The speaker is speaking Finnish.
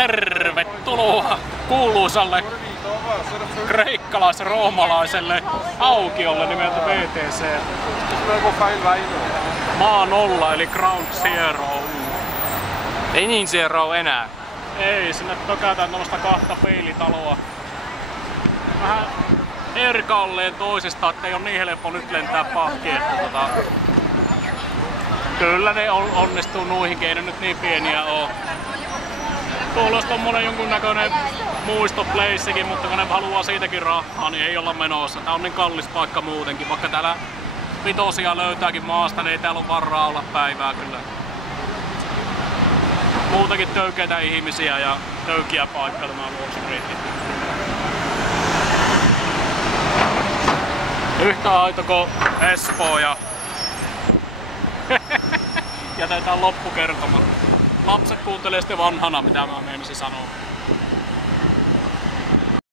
Tervetuloa kuuluisalle kreikkalais-roomalaiselle aukiolle nimeltä VTC. Maa nolla eli Ground Zero. Ei niin zero enää. Ei, sinne tökätään tuollaista kahta peilitaloa. Vähän erkaolleen toisistaan, ettei ole niin helppo nyt lentää pahki. Kyllä ne onnistuu nuihinkin, ei ne nyt niin pieniä oo. Tuolla olisi tommonen jonkunnäköinen muistoplacekin, mutta kun ne haluaa siitäkin rahaa, niin ei olla menossa. Tää on niin kallis paikka muutenkin, vaikka täällä vitosia löytääkin maasta, niin ei täällä ole varaa olla päivää kyllä. Muutakin töykeitä ihmisiä ja töykiä paikka tämä Wall Street. Yhtä aito kuin Espoo ja jätetään loppukertoma. Lapset kuuntelee sitten vanhana, mitä mä meinasin sanoa.